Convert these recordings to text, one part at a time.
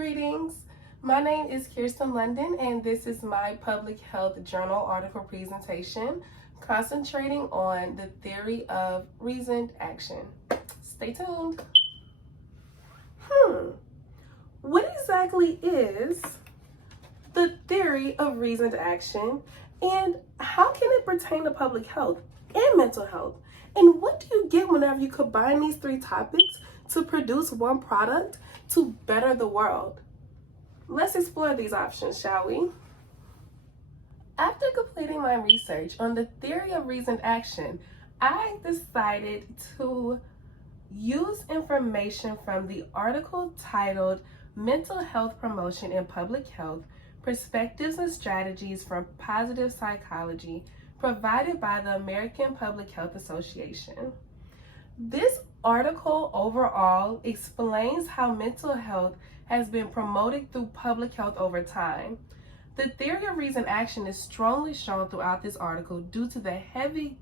Greetings. My name is Kiersten London, and this is my Public Health Journal article presentation concentrating on the theory of reasoned action. Stay tuned. What exactly is the theory of reasoned action, and how can it pertain to public health and mental health? And what do you get whenever you combine these three topics to produce one product to better the world? Let's explore these options, shall we? After completing my research on the theory of reasoned action, I decided to use information from the article titled Mental Health Promotion in Public Health, Perspectives and Strategies from Positive Psychology, provided by the American Public Health Association. This article overall explains how mental health has been promoted through public health over time. The theory of reasoned action is strongly shown throughout this article due to the heavy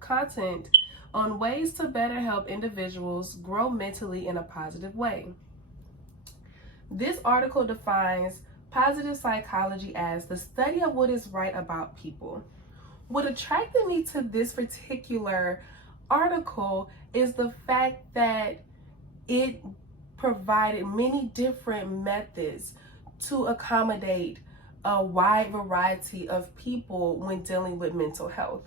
content on ways to better help individuals grow mentally in a positive way. This article defines positive psychology as the study of what is right about people. What attracted me to this particular article is the fact that it provided many different methods to accommodate a wide variety of people when dealing with mental health.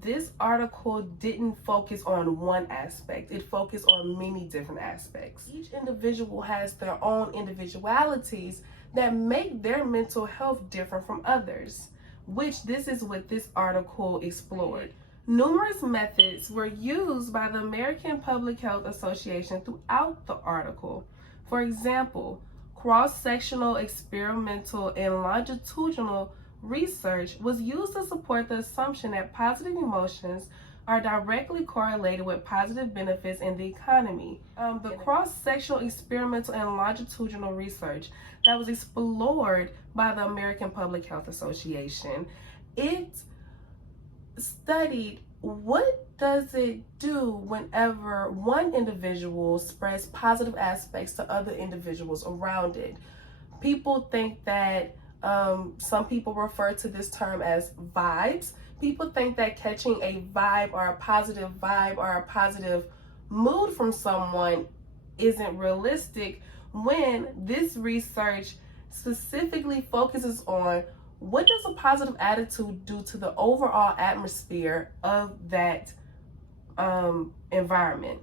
This article didn't focus on one aspect. It focused on many different aspects. Each individual has their own individualities that make their mental health different from others, which this is what this article explored. Numerous methods were used by the American Public Health Association throughout the article. For example, cross-sectional, experimental, and longitudinal research was used to support the assumption that positive emotions are directly correlated with positive benefits in the economy. The cross-sectional, experimental, and longitudinal research that was explored by the American Public Health Association, it studied what does it do whenever one individual spreads positive aspects to other individuals around it. People think that some people refer to this term as vibes. People think that catching a vibe or a positive mood from someone isn't realistic, when this research specifically focuses on what does a positive attitude do to the overall atmosphere of that environment.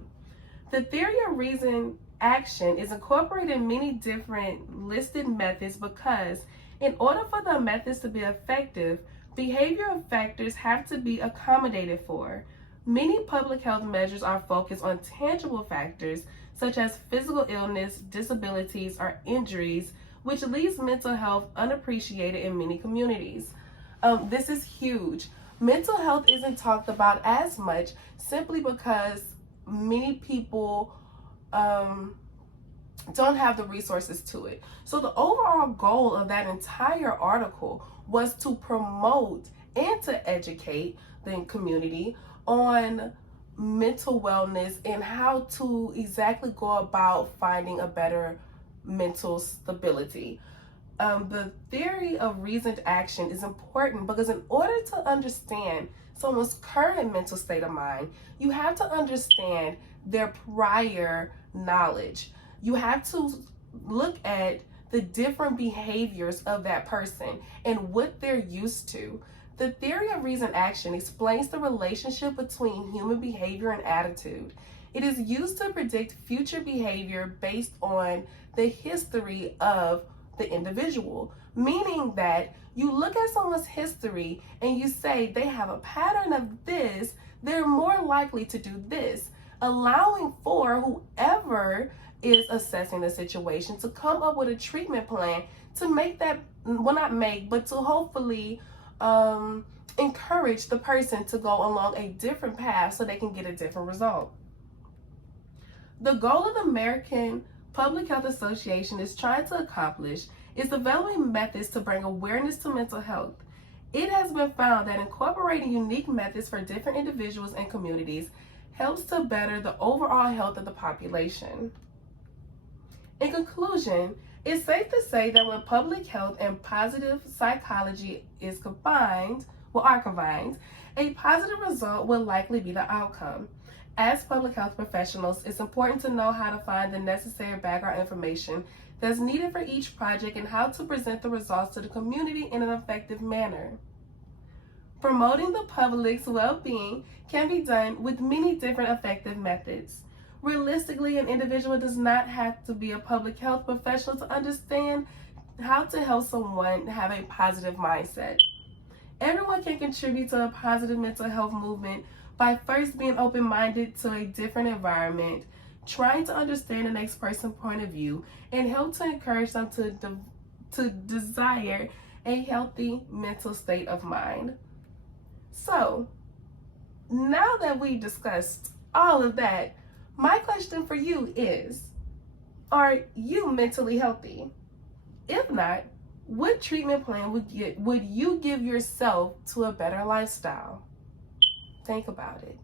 The theory of reasoned action is incorporated in many different listed methods because in order for the methods to be effective, behavioral factors have to be accommodated for. Many public health measures are focused on tangible factors such as physical illness, disabilities, or injuries, which leaves mental health unappreciated in many communities. This is huge. Mental health isn't talked about as much simply because many people don't have the resources to it. So the overall goal of that entire article was to promote and to educate the community on mental wellness and how to exactly go about finding a better mental stability. The theory of reasoned action is important because in order to understand someone's current mental state of mind, you have to understand their prior knowledge. You have to look at the different behaviors of that person and what they're used to. The theory of reasoned action explains the relationship between human behavior and attitude. It is used to predict future behavior based on the history of the individual, meaning that you look at someone's history and you say they have a pattern of this, they're more likely to do this, allowing for whoever is assessing the situation to come up with a treatment plan to make that, well, not make, but to hopefully encourage the person to go along a different path so they can get a different result. The goal of the American Public Health Association is trying to accomplish is developing methods to bring awareness to mental health. It has been found that incorporating unique methods for different individuals and communities helps to better the overall health of the population. In conclusion, it's safe to say that when public health and positive psychology are combined, a positive result will likely be the outcome. As public health professionals, it's important to know how to find the necessary background information that's needed for each project and how to present the results to the community in an effective manner. Promoting the public's well-being can be done with many different effective methods. Realistically, an individual does not have to be a public health professional to understand how to help someone have a positive mindset. Everyone can contribute to a positive mental health movement by first being open-minded to a different environment, trying to understand the next person's point of view, and help to encourage them to desire a healthy mental state of mind. So, now that we discussed all of that, my question for you is, are you mentally healthy? If not, what treatment plan would you give yourself to a better lifestyle? Think about it.